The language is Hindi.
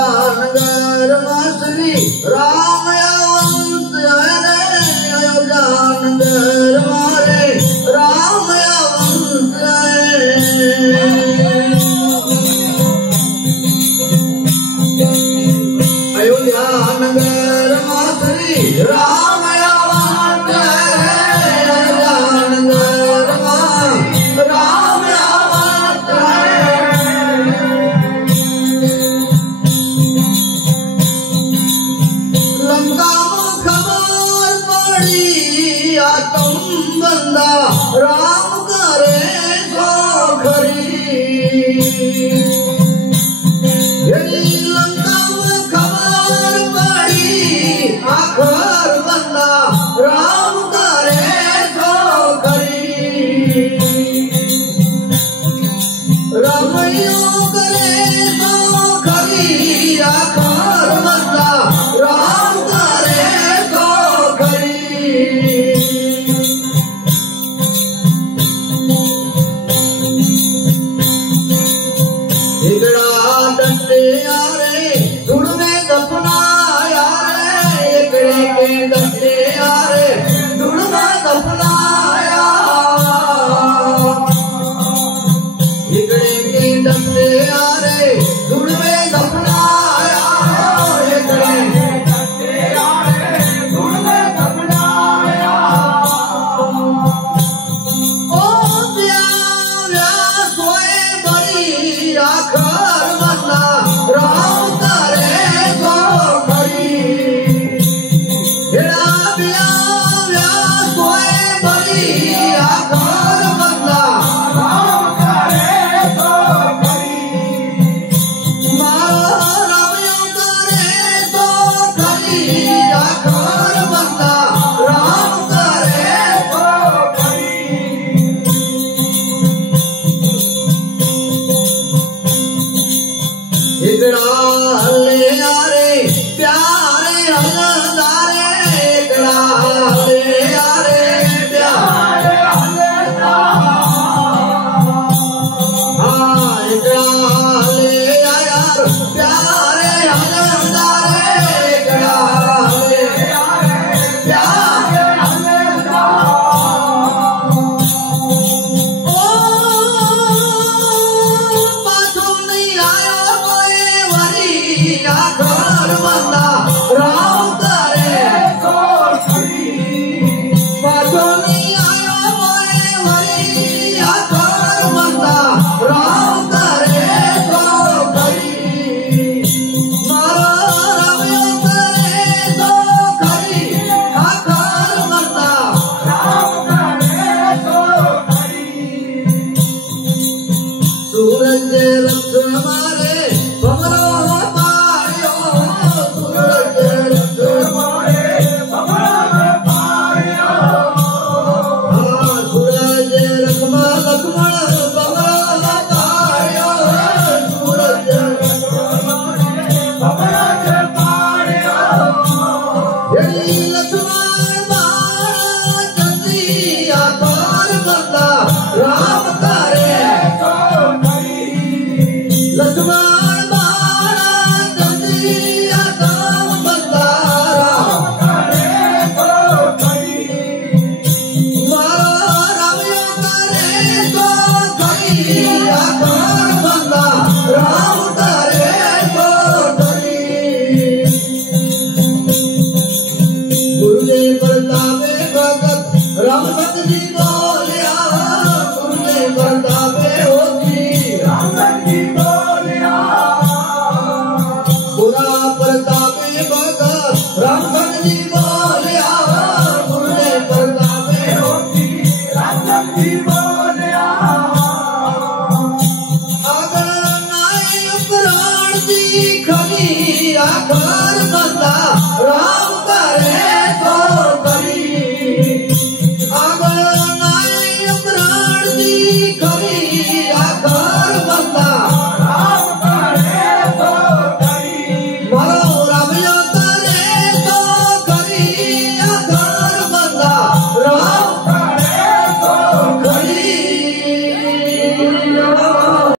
अयोध्या नगर में श्री राम अवंत आए रे। अयोध्या नगर मारे राम अवंत आए। अयोध्या नगर में श्री राम अवंत आए। अयोध्या नगर में राम अवंत आए। लंका में खबर पड़ी आतम बंदा राम करे सो खरी। लंका में खबर पड़ी आखर बंदा राम करे सो खरी। रामयो करे सो खरी आखर बंदा राम करे सो खरी। इकड़ा डंडे यारे धुड़ में दफना यारे। इकड़े के डंडे यारे धुड़ में दफना इकड़े के डंडे यारे धुड़ में दफना। इकड़े के डंडे यारे धुड़ में दफना। ओ प्यार सोए बड़ी आखर बंदा राम करे सो खरी। सोए बड़ी आखर बंदा राम करे सो खरी। मारो रामयो करे सो खरी आखर बंदा राम करे सो खरी। इकड़ा हल्ले यारे प्यारे हलदारे। इकड़ा हल्ले यारे प्यारे हलदारे। हाँ इकड़ा हल्ले यार प्यारे हलदारे। इकड़ा हल्ले यारे प्यारे हलदारे। ओ पाछो नहीं आयो कोई वरी आखर बंदा राम करे सो खरी। पाछो नहीं आयो कोई वरी आखर बंदा राम करे सो खरी। मारो रामयो करे सो खरी आखर बंदा राम करे सो खरी। सूरज रथ मारे बमरो पायो। सूरज रथ मारे बमरो पायो। हाँ सूरज रथ में लक्ष्मण बमरो पायो। सूरज रथ मारे बमरो पायो। लक्ष्मण बाण जल्दी आकार बंदा राम करे सो खरी। लक्ष्मण बाण जल्दी आकार बंदा राम करे सो खरी। मारो रामयो करे सो खरी आकार बंदा राम करे सो खरी। गुरुदेव प्रतापे भगत राम सत जी बोलिया। गुरुदेव प्रतापे होती राम सत जी बोलिया। बुरा प्रतापे भगत राम सत जी बोलिया। गुरुदेव प्रतापे होती राम सत जी बोलिया। अगर नाई उपराण दी खरी आखर बंदा राम